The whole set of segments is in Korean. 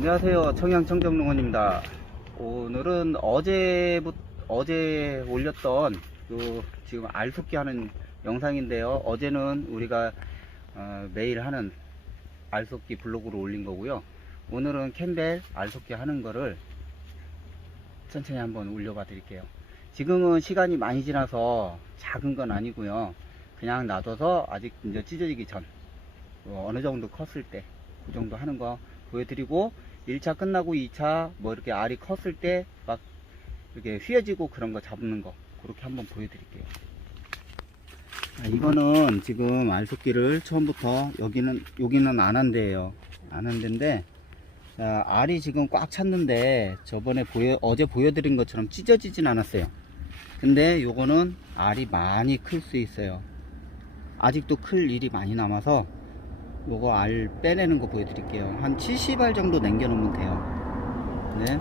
안녕하세요. 청양청정농원입니다. 오늘은 어제 올렸던 지금 알속기 하는 영상인데요. 어제는 우리가 매일 하는 알속기 블로그로 올린 거고요. 오늘은 캠벨 알속기 하는 거를 천천히 한번 올려봐 드릴게요. 지금은 시간이 많이 지나서 작은 건 아니고요. 그냥 놔둬서 아직 이제 찢어지기 전 어느 정도 컸을 때 그 정도 하는 거 보여드리고, 1차 끝나고 2차 뭐 이렇게 알이 컸을 때 막 이렇게 휘어지고 그런 거 잡는 거 그렇게 한번 보여드릴게요. 이거는 지금 알속기를 처음부터 여기는 안 한대요. 안 한대인데, 알이 지금 꽉 찼는데 저번에 어제 보여드린 것처럼 찢어지진 않았어요. 근데 요거는 알이 많이 클 수 있어요. 아직도 클 일이 많이 남아서 요거 알 빼내는 거 보여드릴게요. 한 70알 정도 남겨 놓으면 돼요. 네.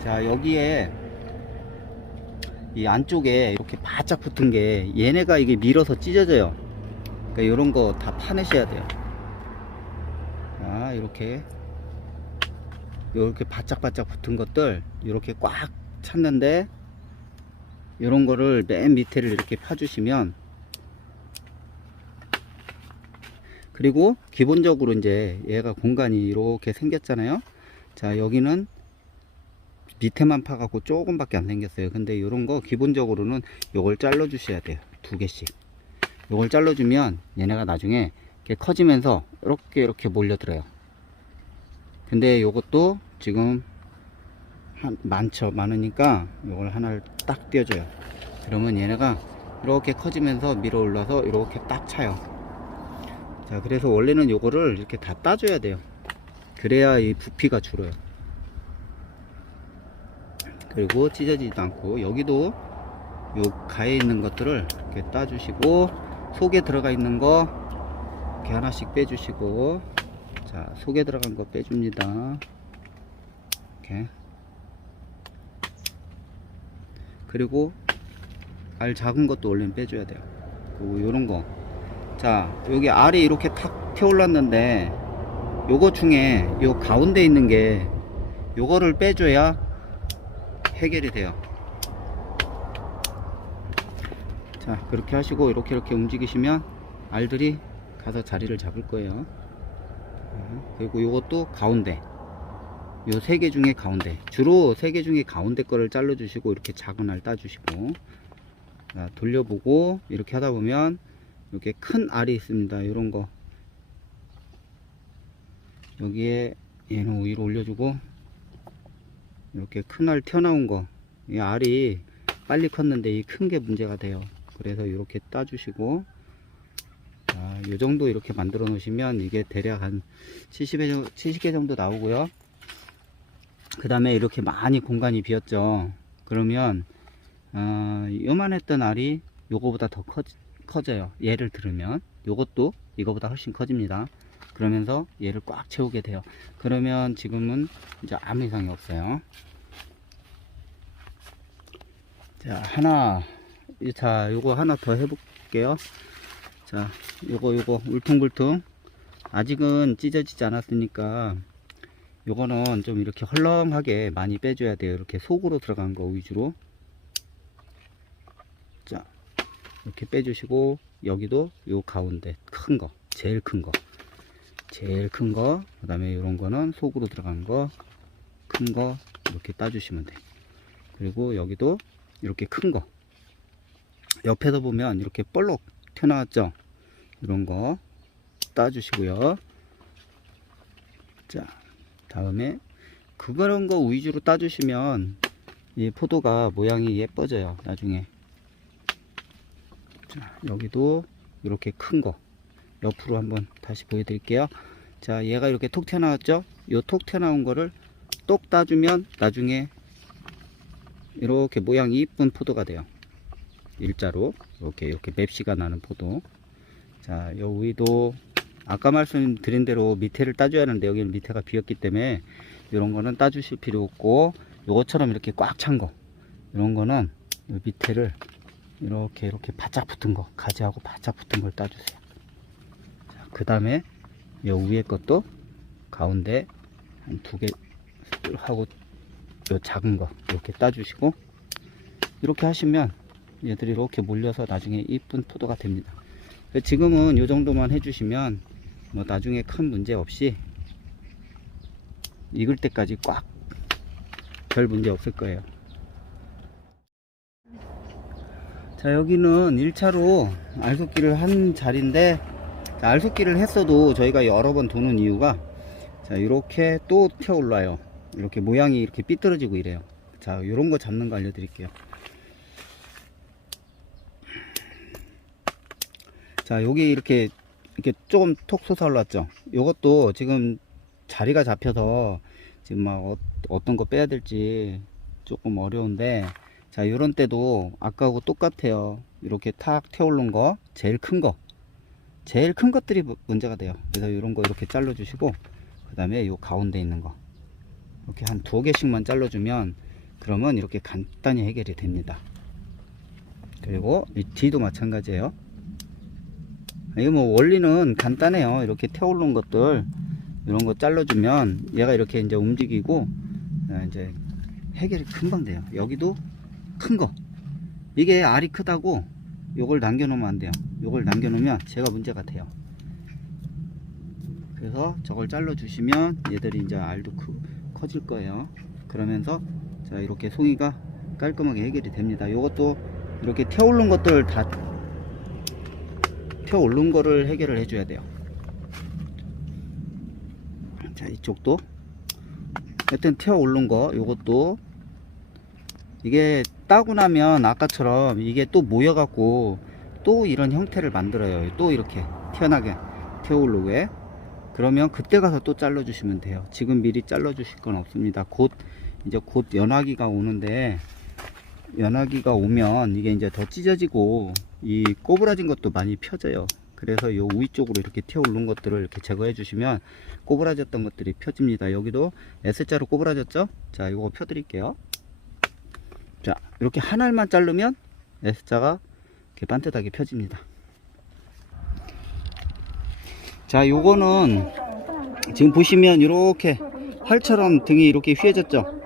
자, 여기에 이 안쪽에 이렇게 바짝 붙은 게 얘네가 이게 밀어서 찢어져요. 그러니까 요런 거 다 파내셔야 돼요. 자, 이렇게 바짝바짝 붙은 것들 이렇게 꽉 찼는데, 요런 거를 맨 밑에를 이렇게 파주시면, 그리고 기본적으로 이제 얘가 공간이 이렇게 생겼잖아요. 자, 여기는 밑에만 파갖고 조금밖에 안 생겼어요. 근데 이런 거 기본적으로는 요걸 잘라 주셔야 돼요. 2개씩 요걸 잘라 주면 얘네가 나중에 이렇게 커지면서 이렇게 몰려들어요. 근데 요것도 지금 많으니까 요걸 하나를 딱 띄워줘요. 그러면 얘네가 이렇게 커지면서 밀어 올라서 이렇게 딱 차요. 자, 그래서 원래는 요거를 이렇게 다 따줘야 돼요. 그래야 이 부피가 줄어요. 그리고 찢어지지도 않고, 여기도 요 가에 있는 것들을 이렇게 따주시고, 속에 들어가 있는 거 이렇게 하나씩 빼주시고, 자, 속에 들어간 거 빼줍니다. 이렇게. 그리고 알 작은 것도 원래는 빼줘야 돼요. 그리고 요런 거. 자, 여기 알이 이렇게 탁 튀어올랐는데, 요거 중에 요 가운데 있는 게 요거를 빼줘야 해결이 돼요. 자, 그렇게 하시고 이렇게 움직이시면 알들이 가서 자리를 잡을 거예요. 그리고 요것도 가운데, 요 3개 중에 가운데, 주로 3개 중에 가운데 거를 잘라 주시고, 이렇게 작은 알 따주시고, 자, 돌려보고 이렇게 하다 보면 이렇게 큰 알이 있습니다. 이런 거 여기에 얘는 위로 올려주고, 이렇게 큰 알 튀어나온 거, 이 알이 빨리 컸는데 이 큰 게 문제가 돼요. 그래서 이렇게 따주시고, 자, 요 정도 이렇게 만들어 놓으시면 이게 대략 한 70개 정도 나오고요. 그 다음에 이렇게 많이 공간이 비었죠. 그러면 요만했던 알이 요거보다 더 커져요. 얘를 들으면 요것도 이거보다 훨씬 커집니다. 그러면서 얘를 꽉 채우게 돼요. 그러면 지금은 이제 아무 이상이 없어요. 자, 요거 하나 더 해볼게요. 자, 요거 울퉁불퉁 아직은 찢어지지 않았으니까 요거는 좀 이렇게 헐렁하게 많이 빼줘야 돼요. 이렇게 속으로 들어간 거 위주로. 자, 이렇게 빼주시고, 여기도 요 가운데 큰 거, 제일 큰 거, 그 다음에 이런 거는 속으로 들어간 거, 큰 거 이렇게 따주시면 돼요. 그리고 여기도 이렇게 큰 거, 옆에서 보면 이렇게 볼록 튀어나왔죠. 이런 거 따주시고요. 자, 다음에 그런 거 위주로 따주시면 이 포도가 모양이 예뻐져요, 나중에. 자, 여기도 이렇게 큰 거 옆으로 한번 다시 보여드릴게요. 자, 얘가 이렇게 톡 튀어나왔죠. 요 톡 튀어나온 거를 똑 따주면 나중에 이렇게 모양이 이쁜 포도가 돼요. 일자로 이렇게 맵시가 나는 포도. 자, 요 위도 아까 말씀드린 대로 밑에를 따줘야 하는데, 여기는 밑에가 비었기 때문에 이런 거는 따주실 필요 없고, 요것처럼 이렇게 꽉 찬 거, 이런 거는 요 밑에를 이렇게 바짝 붙은 거, 가지하고 바짝 붙은 걸 따주세요. 그 다음에 요 위에 것도 가운데 한 2개 하고 요 작은 거 이렇게 따주시고, 이렇게 하시면 얘들이 이렇게 몰려서 나중에 이쁜 포도가 됩니다. 지금은 요 정도만 해주시면 뭐 나중에 큰 문제 없이 익을 때까지 꽉 별 문제 없을 거예요. 자, 여기는 1차로 알속기를 한 자리인데, 자, 알속기를 했어도 저희가 여러 번 도는 이유가, 자, 이렇게 또 튀어 올라요. 이렇게 모양이 이렇게 삐뚤어지고 이래요. 자, 요런 거 잡는 거 알려드릴게요. 자, 여기 이렇게 조금 톡 솟아 올랐죠. 요것도 지금 자리가 잡혀서 지금 막 어떤 거 빼야 될지 조금 어려운데, 자, 요런 때도 아까하고 똑같아요. 이렇게 탁 태오른 거, 제일 큰 것들이 문제가 돼요. 그래서 요런 거 이렇게 잘라 주시고, 그 다음에 요 가운데 있는 거 이렇게 한 2개씩만 잘라 주면, 그러면 이렇게 간단히 해결이 됩니다. 그리고 이 뒤도 마찬가지예요. 이거 뭐 원리는 간단해요. 이렇게 태오른 것들 이런 거 잘라주면 얘가 이렇게 이제 움직이고, 이제 해결이 금방 돼요. 여기도 큰 거, 이게 알이 크다고 요걸 남겨놓으면 안 돼요. 요걸 남겨놓으면 제가 문제가 돼요. 그래서 저걸 잘라주시면 얘들이 이제 알도 커질 거예요. 그러면서 자, 이렇게 송이가 깔끔하게 해결이 됩니다. 요것도 이렇게 태오른 것들 다 태오른 거를 해결을 해줘야 돼요. 자, 이쪽도 하여튼 태오른 거, 요것도 이게 따고 나면 아까처럼 이게 또 모여 갖고 또 이런 형태를 만들어요. 또 이렇게 튀어나게 태오르게. 그러면 그때 가서 또 잘라 주시면 돼요. 지금 미리 잘라 주실 건 없습니다. 이제 곧 연하기가 오는데, 연하기가 오면 이게 이제 더 찢어지고 이 꼬부라진 것도 많이 펴져요. 그래서 요 위쪽으로 이렇게 튀어오른 것들을 이렇게 제거해 주시면 꼬부라졌던 것들이 펴집니다. 여기도 S자로 꼬부라졌죠? 자, 요거 펴 드릴게요. 자, 이렇게 한 알만 자르면 S자가 이렇게 반듯하게 펴집니다. 자, 요거는 지금 보시면 이렇게 활처럼 등이 이렇게 휘어졌죠?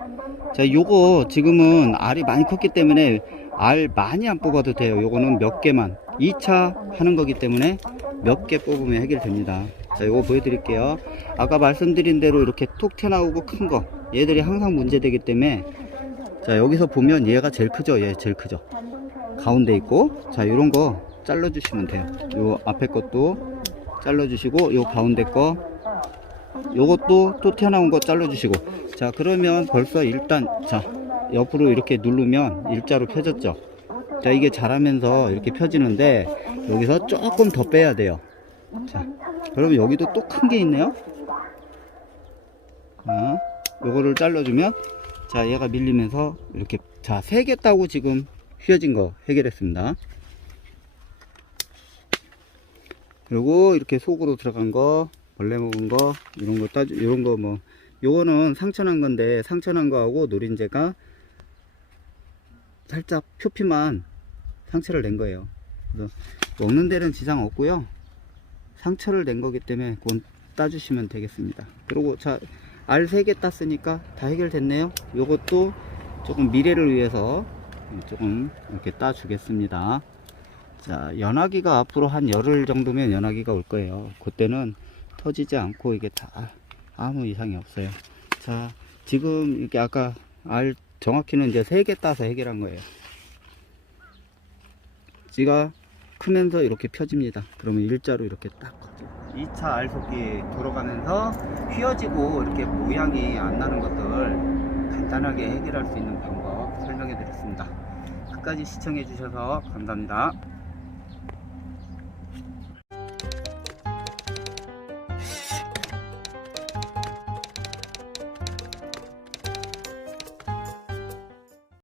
자, 요거 지금은 알이 많이 컸기 때문에 알 많이 안 뽑아도 돼요. 요거는 몇 개만 2차 하는 거기 때문에 몇 개 뽑으면 해결됩니다. 자, 요거 보여드릴게요. 아까 말씀드린 대로 이렇게 톡 튀어나오고 큰 거, 얘들이 항상 문제되기 때문에, 자, 여기서 보면 얘가 제일 크죠? 얘 제일 크죠? 가운데 있고, 자, 요런 거 잘라 주시면 돼요. 요 앞에 것도 잘라 주시고, 요 가운데 거, 요것도 또 튀어나온 거 잘라 주시고. 자, 그러면 벌써 일단, 자, 옆으로 이렇게 누르면 일자로 펴졌죠? 자, 이게 자라면서 이렇게 펴지는데 여기서 조금 더 빼야 돼요. 자, 그러면 여기도 또 큰 게 있네요. 요거를 잘라주면, 자, 얘가 밀리면서 이렇게, 자, 3개 따고 지금 휘어진 거 해결했습니다. 그리고 이렇게 속으로 들어간 거, 벌레 먹은 거, 이런 거 뭐, 요거는 상처난 건데, 상처난 거하고 노린재가 살짝 표피만 상처를 낸 거예요. 그래서 먹는 데는 지장 없고요. 상처를 낸 거기 때문에 그건 따주시면 되겠습니다. 그리고 자, 알 3개 땄으니까 다 해결됐네요. 요것도 조금 미래를 위해서 조금 이렇게 따주겠습니다. 자, 연하기가 앞으로 한 열흘 정도면 연하기가 올 거예요. 그때는 터지지 않고 이게 다 아무 이상이 없어요. 자, 지금 이렇게 아까 알 정확히는 이제 3개 따서 해결한 거예요. 찌가 크면서 이렇게 펴집니다. 그러면 일자로 이렇게 딱 커져. 2차 알속기 돌아가면서 휘어지고 이렇게 모양이 안 나는 것들 간단하게 해결할 수 있는 방법 설명해 드렸습니다. 끝까지 시청해 주셔서 감사합니다.